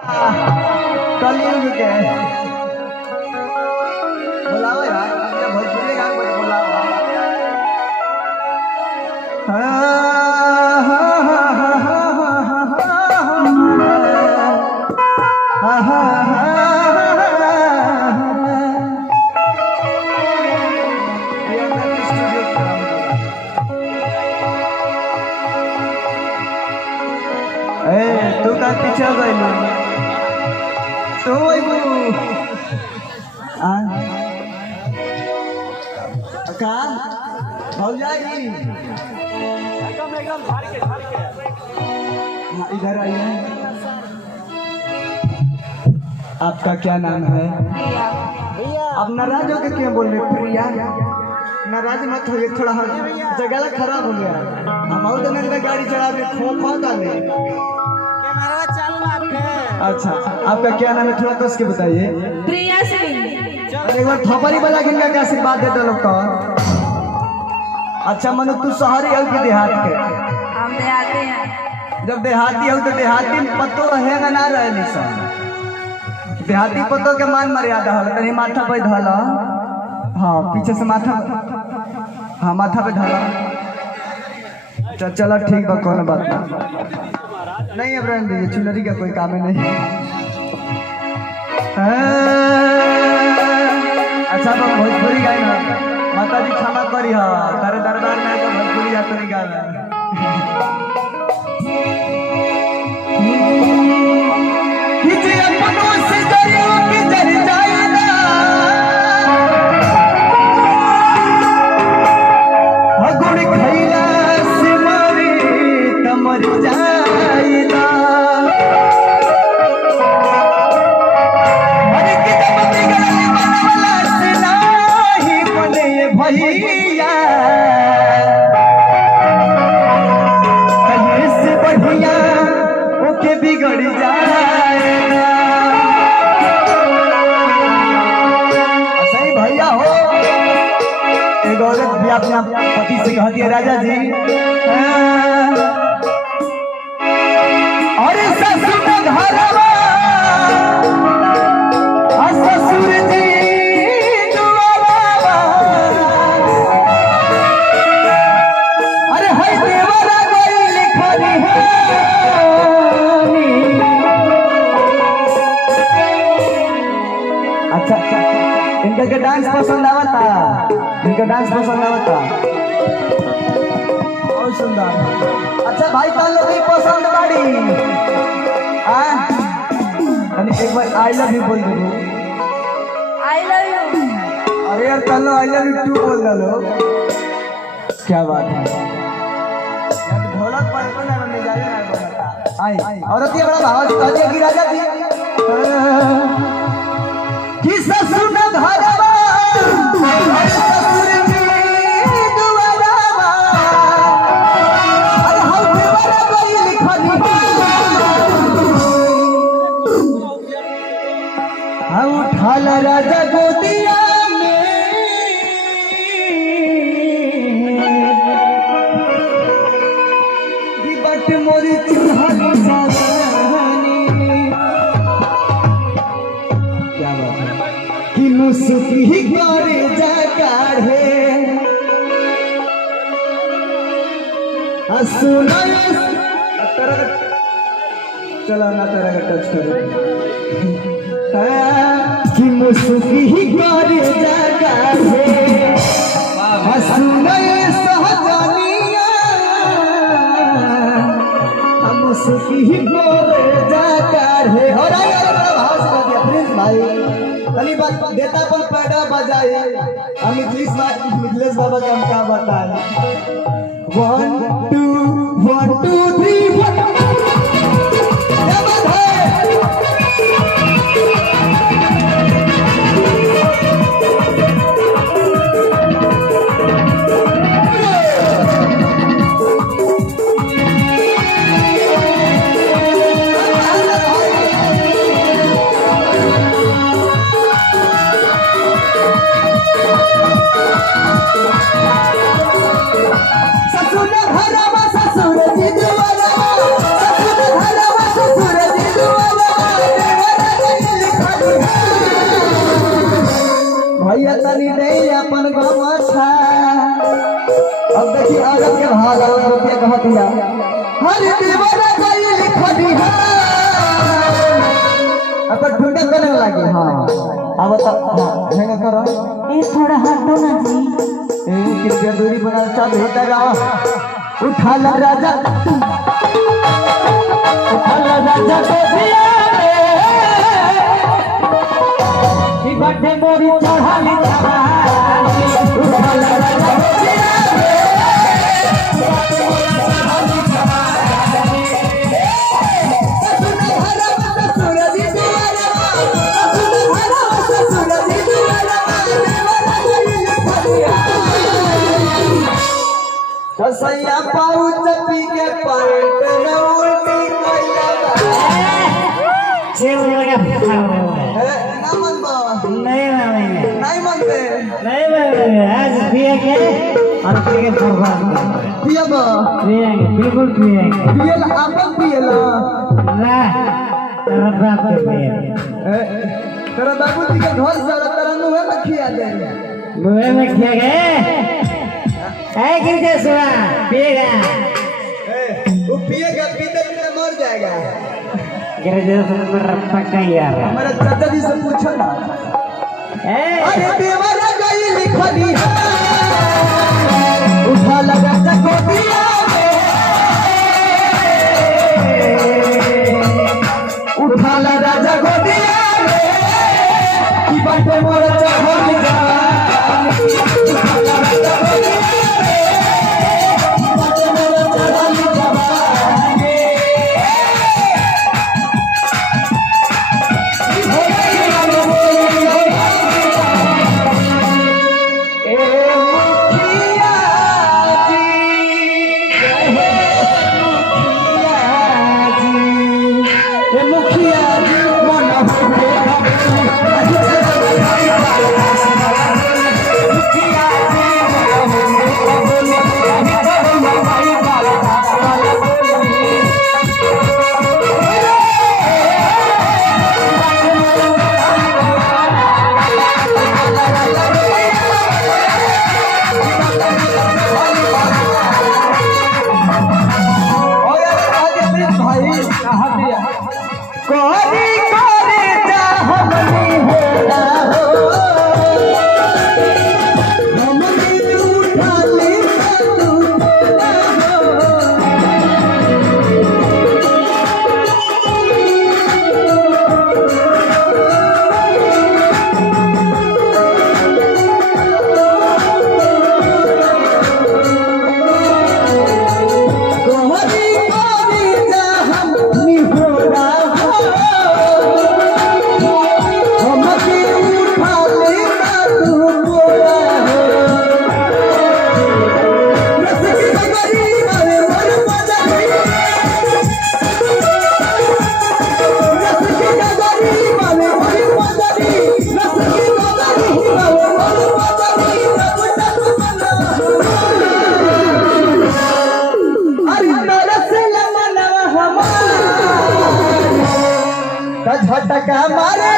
कलयुग के बुलाओ यार, भोजपुरी गान को बुलाओ। तू का पीछे गई तो का भौजाई इधर आइए। आपका क्या नाम है? आप नाराज होकर क्यों बोल रहे? प्रिया नाराज मत होइए, थोड़ा जगह खराब हो गया। हम और गाड़ी चला रहे खो डाले। अच्छा, आपका क्या नाम है? थोड़ा तो उसके बताइए। प्रिया सिंह। एक बार थपरी वाला गिनगा का आशीर्वाद दे दो लोग को। अच्छा मनु, तू शहरी हो कि देहात के? हम देहाती हैं। जब देहाती हो तो देहाती पत्तो रहेगा ना रहे सब। देहाती पत्तो के मान मर्यादा होला, तनी माथा पे धला। हाँ, पीछे से माथा, हाँ माथा पे धला। चलो ठीक बा, कोनो बात नहीं है। ब्रांड दीजिए, चुनरी का कोई काम है नहीं। अच्छा तो भोजपुरी गाय ना माता जी क्षमा करी हा, तारे दरबार में तो भोजपुरी या तो नहीं गावे। किसी अपनों से जरियो के जर जाएगा, गुड़ खैला से मरी तमर जाएगा। अरे कितना बिगड़ल बनवला से नाही बने भैया, कहीं से बढ़िया ओके बिगड़ जाएगा। सही भैया हो, एक औरत भी अपना पति से कहती है, राजा जी और ससुर घरवा ससुर जी दुआवा, अरे है देवरा गई लिखनी है। अच्छा, इनका के डांस पसंद आवता? इनका डांस पसंद आवता? बहुत सुंदर। अच्छा भाई, तान लोग ही पसंद बाड़ी। एक बार आई लव यू बोल दो। I love you. अरे यार चलो आई लव यू टू बोल दो। क्या बात है, ढोलक पर ना मिजाज ना बोलता। आई औरत ये बड़ा भाव कहती है कि राजा जी कि ससुर घरवा ससुर जी दुआरवा, अरे हम देवरा गई लिखनी हम उठाल राजा गोदिया में, बट मोरी चुहल जानी। क्या बात है कि मुसुकी करे जा काढ़े सुना। चलो ना तेरा का टच करो कि मुसुकी करे जा काढ़े सुना सहजनिया, मुसुकी करे जा काढ़े। और प्रिंस भाई कली बात देता पर पैडा बजाए। हम मिथिलेश बाबा का हम क्या बताए? 1 2 1 2 3 4 क्या बात है? ससुर घरवा तनी दे अपन गमछा। अब देखिए औरत के भाव रुपया कहत दिया हर दीवाना गई लिखनी है अपन ढूंढे करने लगे। हाँ अब तो हैंग करो ये थोड़ा हटो ना जी। कृपया दूरी बना चाह बेहतर उठा ला राजा को दिया रे बड़े मोरी चढ़ाली उठा ला राजा को दिया सैया पाउच पी के पेट न उल्टी कइला चल लगा ना मन बा नहीं मनते नहीं आज पिए के और पिए के बर्बाद पिया बा पिएंगे बिल्कुल पिएंगे पियल आपन पियला ना तेरा बाप के पिए तेरा बाबूजी के घर से तेरा मुंह में खिया दे मुंह में खिया गए है कि जैसा पिएगा वो पिएगा पीते पीते मर जाएगा। ग्रेजुएशन में रखा कहीं यार हमारे चाचा जी से पूछो ना अरे देवरा गई लिखनी उठा लगा चकोटिया उठा लगा चकोटिया की बंटे मोर चकोटिया झटका मारे